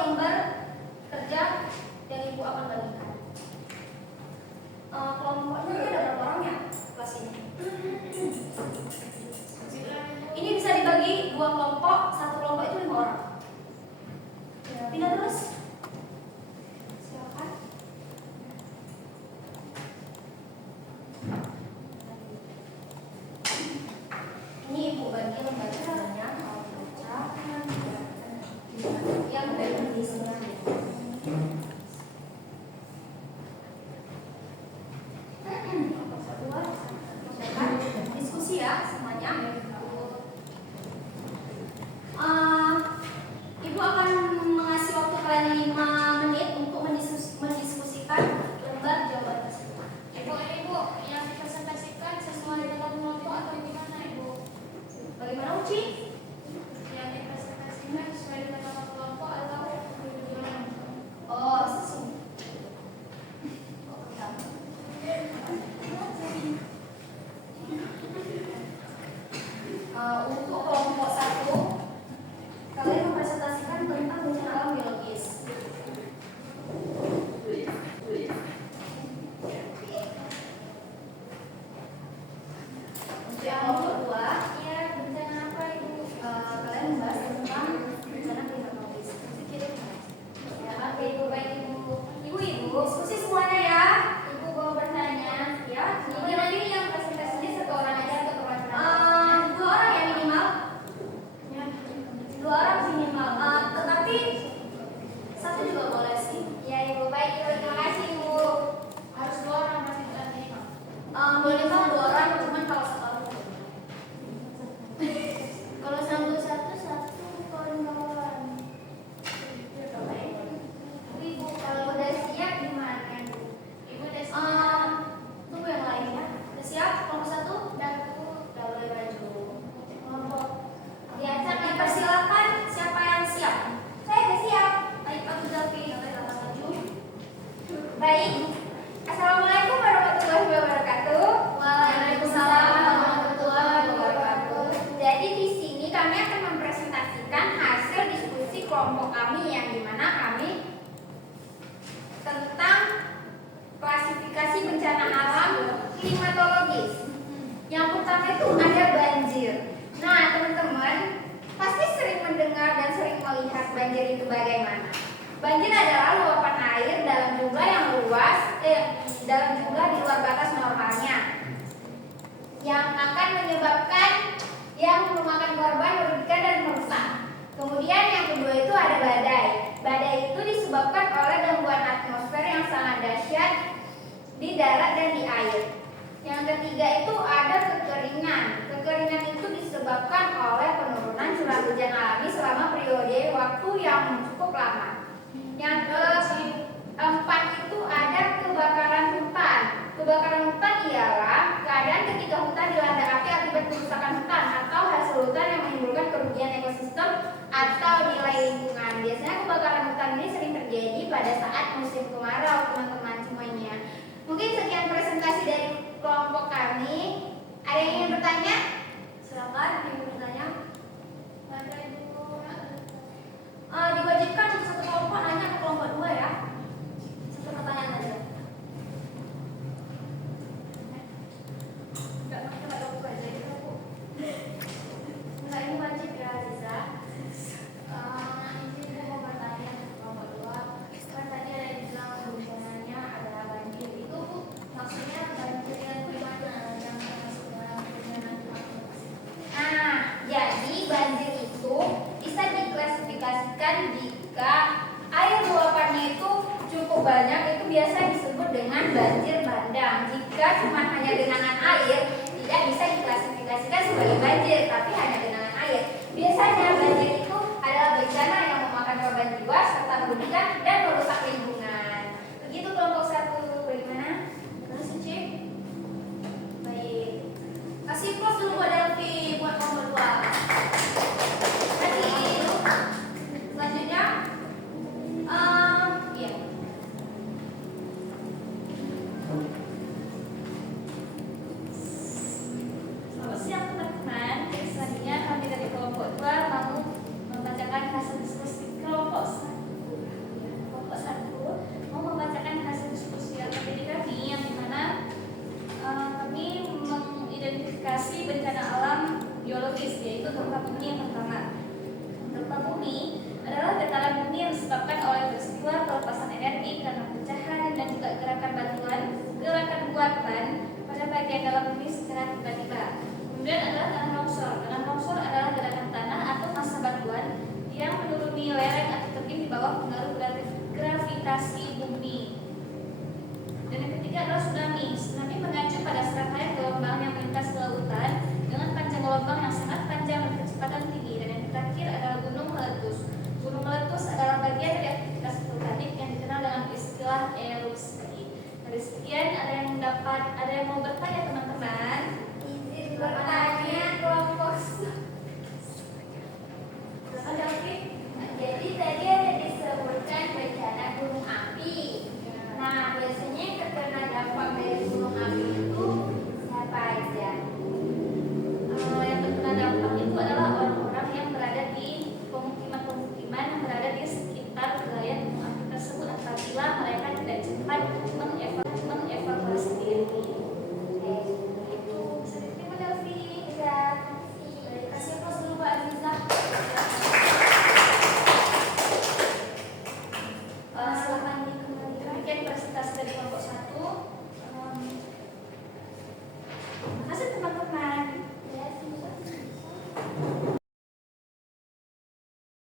lembar kerja yang Ibu akan bagikan. Kelompoknya ada berapa orang ya kelas ini? Ini bisa dibagi 2 kelompok, 1 kelompok itu 5 orang. Pindah terus. Silakan. Ini Ibu bagi lembar kerjanya kalau baca yang di sini. Diskusi ya semuanya. Ibu akan mengasih waktu kalian 5 menit untuk mendiskusikan lembar jawaban tersebut. Ibu, yang dipresentasikan sesuai dengan kelompok atau gimana Ibu? Bagaimana Uci? Yang dipresentasikan sesuai dengan nama kelompok atau gimana? Oh, sesuai. Untuk kelompok 1, kalian mempresentasikan tentang bencana alam biologis. Untuk yang kelompok 2, Iya, bencana apa Ibu? kalian membahas tentang bencana klimatologis. Ya, oke Ibu, baik Ibu. Ibu-ibu, diskusi semuanya ya. Ibu mau bertanya, Ya, ini nanti yang presentasinya 1 orang aja atau kelompok? 2 orang ya minimal. Ya. 2 orang minimal. Tetapi 1 juga boleh sih. Ya Ibu, baik Ibu, terima kasih Ibu. Harus 2 orang masih bukan minimal. Minimal 2 orang, cuman kalau 1 orang. Kalau satu kawan-kawan. Ibu, kalau udah siap gimana Ibu? Ibu udah siap? Tunggu yang lain ya. Udah siap? Kelompok 1? Udah Bu. Udah boleh maju. Kelompok. Diacak ya, Dipersilakan siapa yang siap. Saya udah siap. Baik, Pak Zulfi. Maju. Baik. Assalamualaikum warahmatullahi wabarakatuh. Waalaikumsalam warahmatullahi wabarakatuh. Jadi di sini kami akan mempresentasikan hasil diskusi kelompok kami yang dimana kami tentang klasifikasi bencana alam klimatologis. Yang pertama itu ada banjir. Nah teman-teman pasti sering mendengar dan sering melihat banjir itu bagaimana. Banjir adalah luapan air dalam jumlah yang luas, dalam jumlah di luar batas normalnya, yang akan menyebabkan yang memakan korban, merugikan dan merusak. Kemudian yang kedua itu ada badai. Badai itu disebabkan oleh gangguan atmosfer yang sangat dahsyat di darat dan di air. Yang ketiga itu ada kekeringan. Kekeringan itu disebabkan oleh penurunan curah hujan alami selama periode waktu yang cukup lama. Yang keempat itu ada kebakaran hutan. Kebakaran hutan ialah keadaan ketika hutan dilanda api akibat kerusakan hutan atau hasil hutan yang menimbulkan kerugian ekosistem atau nilai lingkungan. Biasanya kebakaran hutan ini sering terjadi pada saat musim kemarau, teman-teman semuanya. Mungkin sekian presentasi dari kelompok kami. Ada yang ingin bertanya? Silakan yang bertanya. Ada Ibu. Diwajibkan untuk 1 kelompok nanya ke kelompok 2 ya. 1 pertanyaan aja. Enggak pakai ada buku aja gitu, Bu. Enggak, ini wajib ya Aziza. Ini saya mau bertanya ke kelompok 2. Kan tadi ada yang bilang bencananya adalah banjir. Itu Bu, maksudnya banjir yang gimana? Yang masuk dalam bencana klimatologis. Nah, jadi banjir itu bisa diklasifikasikan jika air luapannya itu cukup banyak, itu biasa disebut dengan banjir bandang. Jika cuma hanya genangan air, tidak bisa diklasifikasikan sebagai banjir, tapi hanya genangan air. Biasanya banjir itu adalah bencana yang memakan korban jiwa serta merugikan dan merusak lingkungan. Begitu kelompok 1. Bagaimana? Terus Cik. Baik. Kasih plus dulu buat Delphi buat kelompok 2. Selanjutnya iya. Selamat siang teman-teman. Selanjutnya kami dari kelompok 2 mau membacakan hasil diskusi kelompok 1. bencana alam geologis, yaitu gempa bumi yang pertama. Gempa bumi adalah getaran bumi yang disebabkan oleh peristiwa pelepasan energi karena pecahan dan juga gerakan batuan, gerakan buatan pada bagian dalam bumi secara tiba-tiba.